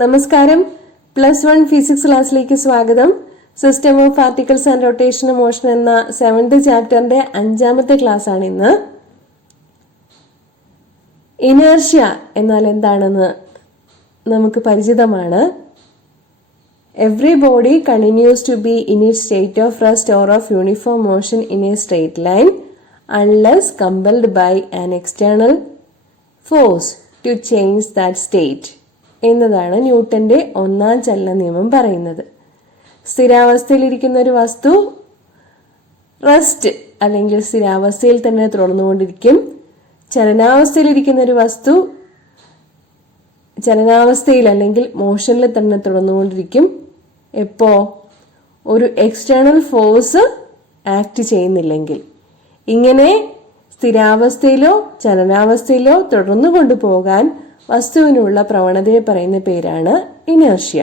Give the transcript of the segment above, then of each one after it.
നമസ്കാരം. +1 ഫിസിക്സ് ക്ലാസ്സിലേക്ക് സ്വാഗതം. System of particles and rotation motion എന്ന 7th ചാപ്റ്ററിന്റെ 5ാമത്തെ ക്ലാസ് ആണ് ഇന്ന്. ഇനേർഷ്യ എന്നാൽ എന്താണെന്ന് നമുക്ക് പരിചിതമാണ്. Every body continues to be in its state of rest or of uniform motion in a straight line unless compelled by an external force to change that state എന്നതാണ് ന്യൂട്ടന്റെ 1ാം ചലന നിയമം പറയുന്നത്. സ്ഥിരാവസ്ഥയിലിരിക്കുന്ന ഒരു വസ്തു റെസ്റ്റ് അല്ലെങ്കിൽ സ്ഥിരാവസ്ഥയിൽ തന്നെ തുടർന്നുകൊണ്ടിരിക്കും. ചലനാവസ്ഥയിലിരിക്കുന്ന ഒരു വസ്തു ചലനാവസ്ഥയിൽ അല്ലെങ്കിൽ മോഷനിൽ തന്നെ തുടർന്നുകൊണ്ടിരിക്കും. എപ്പോ ഒരു എക്സ്റ്റേണൽ ഫോഴ്സ് ആക്ട് ചെയ്യുന്നില്ലെങ്കിൽ. ഇങ്ങനെ സ്ഥിരാവസ്ഥയിലോ ചലനാവസ്ഥയിലോ തുടർന്നു കൊണ്ടുപോകാൻ വസ്തുവിനുള്ള പ്രവണതയെ പറയുന്ന പേരാണ് ഇനേർഷ്യ.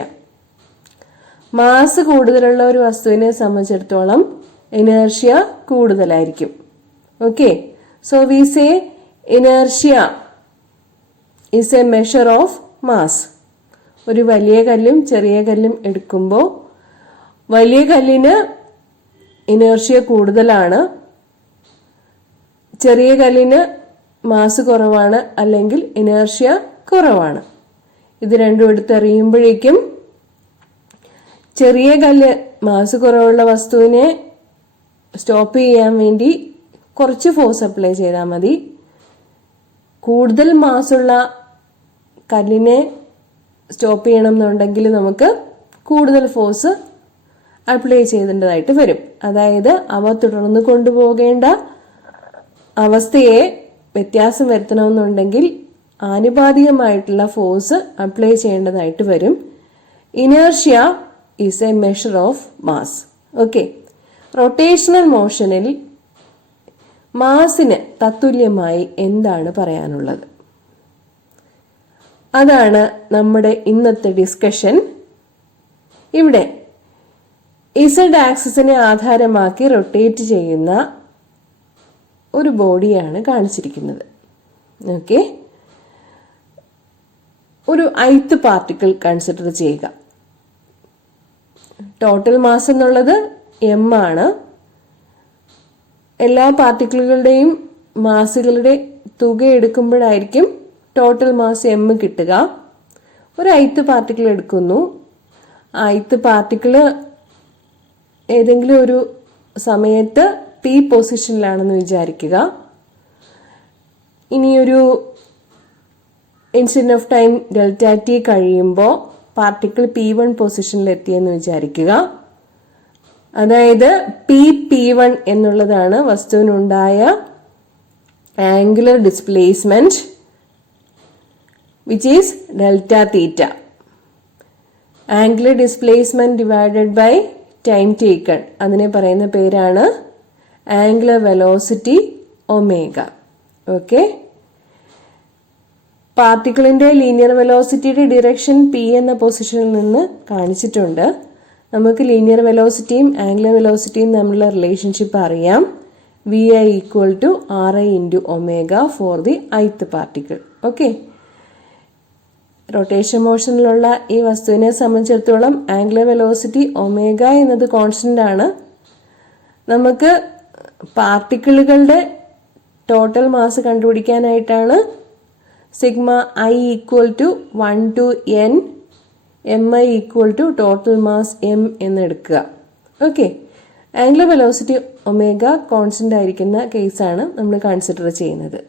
മാസ് കൂടുതലുള്ള ഒരു വസ്തുവിനെ സംബന്ധിച്ചിടത്തോളം ഇനേർഷ്യ കൂടുതലായിരിക്കും. Okay, so we say inertia is a measure of mass. ഒരു വലിയ കല്ലും ചെറിയ കല്ലും എടുക്കുമ്പോൾ വലിയ കല്ലിന് ഇനേർഷ്യ കൂടുതലാണ്, ചെറിയ കല്ലിന് മാസ് കുറവാണ് അല്ലെങ്കിൽ ഇനേർഷ്യ കുറവാണ്. ഇത് രണ്ടും എടുത്തെറിയുമ്പോഴേക്കും ചെറിയ കല്ല് മാസ് കുറവുള്ള വസ്തുവിനെ സ്റ്റോപ്പ് ചെയ്യാൻ വേണ്ടി കുറച്ച് ഫോഴ്സ് അപ്ലൈ ചെയ്താൽ മതി. കൂടുതൽ മാസുള്ള കല്ലിനെ സ്റ്റോപ്പ് ചെയ്യണം എന്നുണ്ടെങ്കിൽ നമുക്ക് കൂടുതൽ ഫോഴ്സ് അപ്ലൈ ചെയ്യേണ്ടതായിട്ട് വരും. അതായത് അവ തുടർന്ന് കൊണ്ടുപോകേണ്ട അവസ്ഥയെ വ്യത്യാസം വരുത്തണമെന്നുണ്ടെങ്കിൽ ആനുപാതികമായിട്ടുള്ള ഫോഴ്സ് അപ്ലൈ ചെയ്യേണ്ടതായിട്ട് വരും. Inertia is a measure of mass. Okay, rotational മോഷനിൽ മാസിന് തത്തുല്യമായി എന്താണ് പറയാനുള്ളത്? അതാണ് നമ്മുടെ ഇന്നത്തെ ഡിസ്കഷൻ. ഇവിടെ ഇസഡ് ആക്സിസിനെ ആധാരമാക്കി റൊട്ടേറ്റ് ചെയ്യുന്ന ഒരു ബോഡിയാണ് കാണിച്ചിരിക്കുന്നത്. ഓക്കെ, ഒരു ith പാർട്ടിക്കിൾ കൺസിഡർ ചെയ്യുക. ടോട്ടൽ മാസ് എന്നുള്ളത് m ആണ്. എല്ലാ പാർട്ടിക്കിളുകളുടെയും മാസുകളുടെ തുക എടുക്കുമ്പോഴായിരിക്കും ടോട്ടൽ മാസ് m കിട്ടുക. ഒരു ith പാർട്ടിക്കിൾ എടുക്കുന്നു. ith പാർട്ടിക്കിൾ ഏതെങ്കിലും ഒരു സമയത്ത് p പൊസിഷനിലാണെന്ന് വിചാരിക്കുക. ഇനിയൊരു ഇൻസ്റ്റന്റ് ഓഫ് ടൈം Δt കഴിയുമ്പോൾ പാർട്ടിക്കിൾ p1 പൊസിഷനിൽ എത്തിയെന്ന് വിചാരിക്കുക. അതായത് p1 എന്നുള്ളതാണ് വസ്തുവിനുണ്ടായ angular displacement which is Δθ. Angular displacement divided by time taken, അതിനെ പറയുന്ന പേരാണ് ആംഗുലർ വെലോസിറ്റി ഒമേഗ. ഓക്കെ, പാർട്ടിക്കിളിന്റെ ലീനിയർ വെലോസിറ്റിയുടെ ഡിറക്ഷൻ p എന്ന പൊസിഷനിൽ നിന്ന് കാണിച്ചിട്ടുണ്ട്. നമുക്ക് ലീനിയർ വെലോസിറ്റിയും ആംഗുലർ വെലോസിറ്റിയും തമ്മിലുള്ള റിലേഷൻഷിപ്പ് അറിയാം. vi = ri × omega for the ith particle. Okay, rotation മോഷനിലുള്ള ഈ വസ്തുവിനെ സംബന്ധിച്ചിടത്തോളം ആംഗുലർ വെലോസിറ്റി ഒമേഗ എന്നത് കോൺസ്റ്റന്റ് ആണ്. നമുക്ക് പാർട്ടിക്കിളുകളുടെ ടോട്ടൽ മാസ് കണ്ടുപിടിക്കാനായിട്ടാണ് sigma i = 1 to n mi = total mass m എന്നെടുക്കുക. Okay, angular velocity omega constant ആയിരിക്കുന്ന കേസാണ് നമ്മൾ കൺസിഡർ ചെയ്യുന്നത്.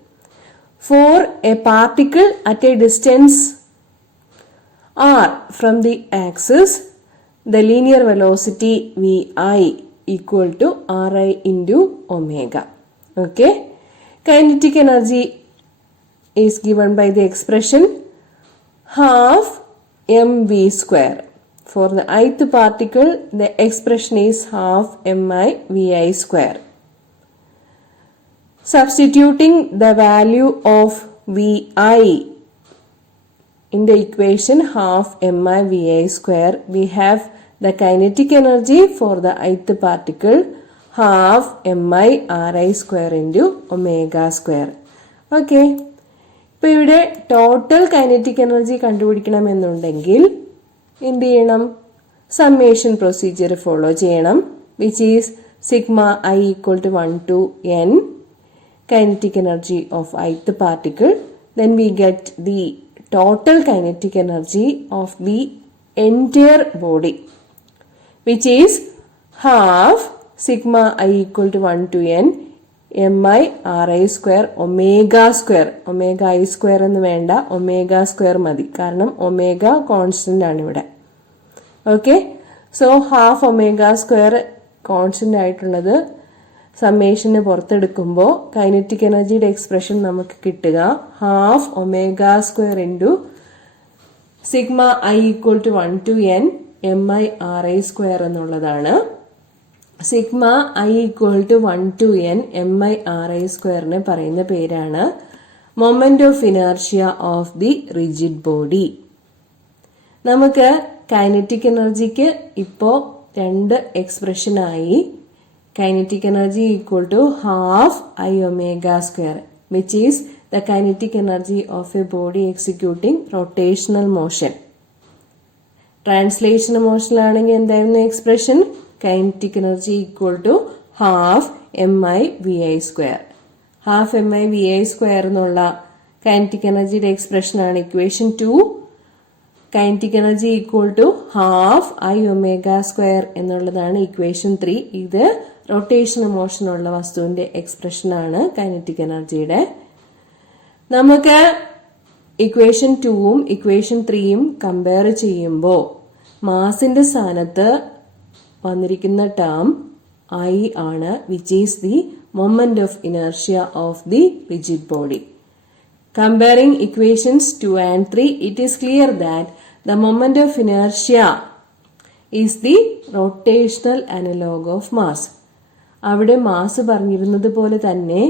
For a particle at a distance r from the axis, the linear velocity vi = ri × omega. Okay, kinetic energy is given by the expression half mv². For the ith particle, the expression is half mi vi². Substituting the value of vi in the equation half mi vi², we have the kinetic energy for the ith particle half mi ri² × omega². Okay, ഇപ്പൊ ഇവിടെ total kinetic energy കണ്ടുപിടിക്കണമെന്നുണ്ടെങ്കിൽ എന്ത് ചെയ്യണം? Summation procedure follow ചെയ്യണം, which is sigma I equal to 1 to n kinetic energy of ith particle. Then we get the total kinetic energy of the entire body, which is half sigma I equal to 1 to n mi ri square omega square. omega I square എന്ന് വേണ്ട, omega square മതി, കാരണം omega constant ആണ് ഇവിടെ. Okay, so half omega square constant ആയിട്ടുള്ളത് സമ്മേഷന് പുറത്തെടുക്കുമ്പോൾ kinetic എനർജിയുടെ എക്സ്പ്രഷൻ നമുക്ക് കിട്ടുക half omega square into sigma I equal to 1 to n mi ri square എന്നുള്ളതാണ്. Sigma I equal to 1 to n mi ri സ്ക്വയറിനെ പറയുന്ന പേരാണ് moment of inertia of the rigid body. നമുക്ക് കൈനറ്റിക് എനർജിക്ക് ഇപ്പോ രണ്ട് എക്സ്പ്രഷനായി. Kinetic energy equal to half I omega square, which is the kinetic energy of a body executing rotational motion. Translation മോഷനിലാണെങ്കിൽ എന്തായിരുന്നു expression? Kinetic energy equal to half M I V I square. Half M I V I square എന്നുള്ള kinetic എനർജിയുടെ എക്സ്പ്രഷനാണ് equation 2. Kinetic energy equal to half I omega square എന്നുള്ളതാണ് equation 3. ഇത് rotation motion ഉള്ള വസ്തുവിന്റെ എക്സ്പ്രഷനാണ് kinetic എനർജിയുടെ. നമുക്ക് equation 2ഉം equation 3യും compare ചെയ്യുമ്പോൾ മാസിന്റെ സ്ഥാനത്ത് വന്നിരിക്കുന്ന ടേം ഐ ആണ്, which is the moment of inertia of the rigid body. Comparing equations 2 and 3, it is clear that the moment of inertia is the rotational analog of mass. അവിടെ mass പറഞ്ഞിരുന്നത് പോലെ തന്നെ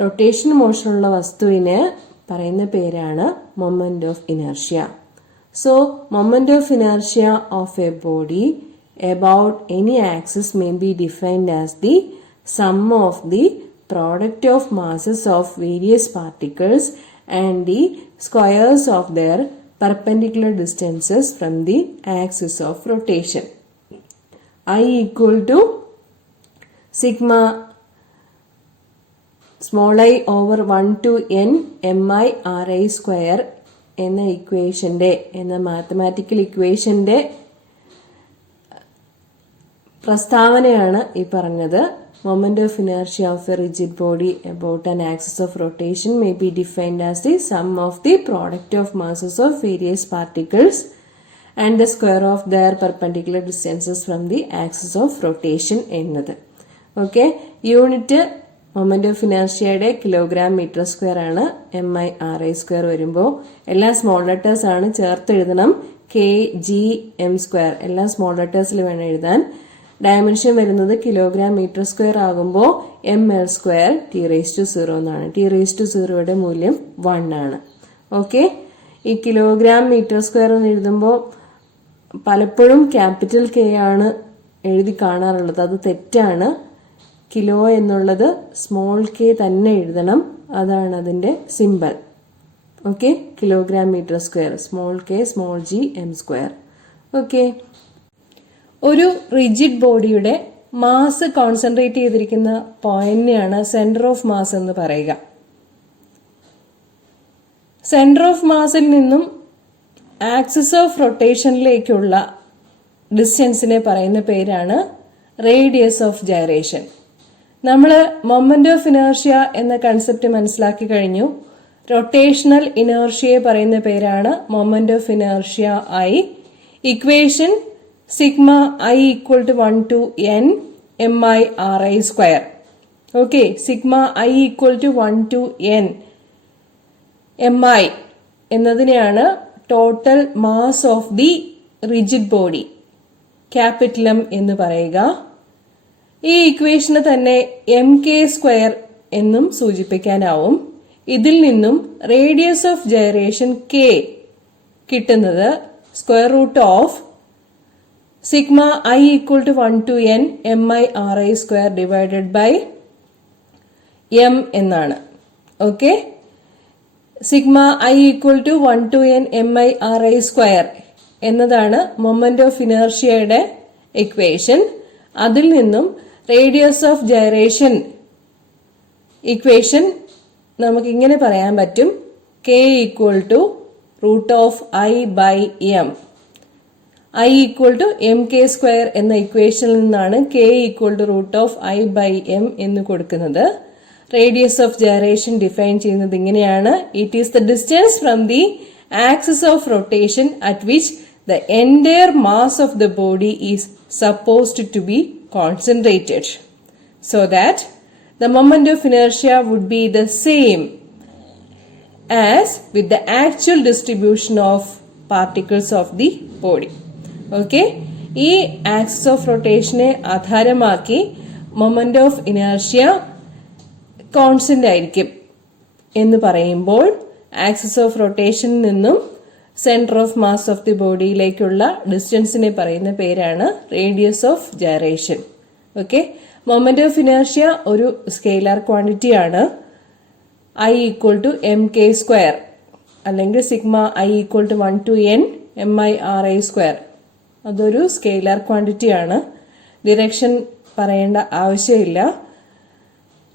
rotation മോഷനുള്ള വസ്തുവിന് പറയുന്ന പേരാണ് moment of inertia. So moment of inertia of a body about any axis may be defined as the sum of the product of masses of various particles and the squares of their perpendicular distances from the axis of rotation. I equal to sigma small I over 1 to n mi ri square എന്ന ഇക്വേഷന്റെ എന്ന mathematical ഇക്വേഷന്റെ പ്രസ്താവനയാണ് ഈ പറഞ്ഞത്. Moment of inertia of a rigid body about an axis of rotation may be defined as the sum of the product of masses of various particles and the square of their perpendicular distances from the axis of rotation എന്നത്. Okay, unit moment of ഇനർഷ്യയുടെ kilogram metre square ആണ്. M I R I square വരുമ്പോൾ എല്ലാ small letters ആണ് ചേർത്ത് എഴുതണം. K G M square എല്ലാം small ലെറ്റേഴ്സിൽ വേണം എഴുതാൻ. ഡയമെൻഷൻ വരുന്നത് കിലോഗ്രാം മീറ്റർ സ്ക്വയർ ആകുമ്പോൾ M L square T raise to 0 എന്നാണ്. ടി റേസ് ടു 0യുടെ മൂല്യം 1 ആണ്. ഓക്കെ, ഈ കിലോഗ്രാം മീറ്റർ സ്ക്വയർ എന്ന് എഴുതുമ്പോൾ പലപ്പോഴും ക്യാപിറ്റൽ കെ ആണ് എഴുതി കാണാറുള്ളത്. അത് തെറ്റാണ്. കിലോ എന്നുള്ളത് സ്മോൾ കെ തന്നെ എഴുതണം. അതാണ് അതിന്റെ symbol. Okay, kilogram metre square small k small g M square. Okay, ഒരു റിജിഡ് ബോഡിയുടെ മാസ് കോൺസെൻട്രേറ്റ് ചെയ്തിരിക്കുന്ന പോയിന്റിനെയാണ് സെന്റർ ഓഫ് മാസ് എന്ന് പറയുക. സെന്റർ ഓഫ് മാസിൽ നിന്നും ആക്സിസ് ഓഫ് റൊട്ടേഷനിലേക്കുള്ള ഡിസ്റ്റൻസിനെ പറയുന്ന പേരാണ് റേഡിയസ് ഓഫ് ഗൈറേഷൻ. നമ്മൾ മൊമെന്റ് ഓഫ് ഇനർഷ്യ എന്ന കൺസെപ്റ്റ് മനസ്സിലാക്കി കഴിഞ്ഞു. റൊട്ടേഷണൽ ഇനർഷ്യയെ പറയുന്ന പേരാണ് moment of inertia I. Equation sigma I equal to 1 to n mi ri square. Okay, sigma I equal to 1 to n mi എന്നതിനെയാണ് total mass of the rigid body, capital M എന്ന് പറയുക. ഈ ഇക്വേഷന് തന്നെ M K square എന്നും സൂചിപ്പിക്കാനാവും. ഇതിൽ നിന്നും radius of gyration K കിട്ടുന്നത് square root of sigma I equal to 1 to n mi ri square divided by M എന്നാണ്. Okay, sigma I equal to 1 to n MI/RI square എന്നതാണ് moment of ഇനേർഷ്യയുടെ equation. അതിൽ നിന്നും radius of gyration equation നമുക്ക് ഇങ്ങനെ പറയാൻ പറ്റും: K equal to √I/m. I equal to mk square എന്ന ഇക്വേഷനിൽ നിന്നാണ് K ഈക്വൽ ടു √I/m എന്ന് കൊടുക്കുന്നത്. റേഡിയസ് ഓഫ് ഗൈറേഷൻ ഡിഫൈൻ ചെയ്യുന്നത് ഇങ്ങനെയാണ്: it is the distance from the axis of rotation at which the entire mass of the body is supposed to be concentrated, so that the moment of inertia would be the same as with the actual distribution of particles of the body. Okay, ഈ axis of റൊട്ടേഷനെ ആധാരമാക്കി moment of inertia constant ആയിരിക്കും എന്ന് പറയുമ്പോൾ axis of റൊട്ടേഷനിൽ നിന്നും centre of mass of the ബോഡിയിലേക്കുള്ള ഡിസ്റ്റൻസിനെ പറയുന്ന പേരാണ് radius of gyration. Okay, moment of inertia ഒരു സ്കെയിലാർ ക്വാണ്ടിറ്റി ആണ്. I equal to mk square അല്ലെങ്കിൽ sigma I equal to 1 to n MI/RI square, അതൊരു സ്കെയിലാർ ക്വാണ്ടിറ്റി ആണ്. ഡിറക്ഷൻ പറയേണ്ട ആവശ്യമില്ല.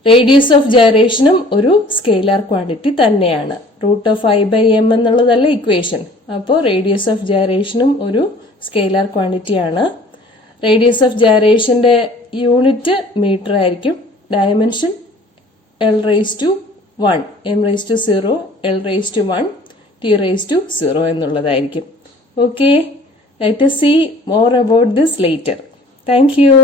റേഡിയസ് ഓഫ് ഗൈറേഷനും ഒരു സ്കെയിലാർ ക്വാണ്ടിറ്റി തന്നെയാണ്. √I/m എന്നുള്ളതല്ല ഇക്വേഷൻ. അപ്പോൾ റേഡിയസ് ഓഫ് ഗൈറേഷനും ഒരു സ്കെയിലാർ ക്വാണ്ടിറ്റി ആണ്. റേഡിയസ് ഓഫ് ഗൈറേഷന്റെ യൂണിറ്റ് മീറ്റർ ആയിരിക്കും. Dimension L⁻1, m⁻0, L⁻1, T⁻0 എന്നുള്ളതായിരിക്കും. Okay, let us see more about this later. Thank you.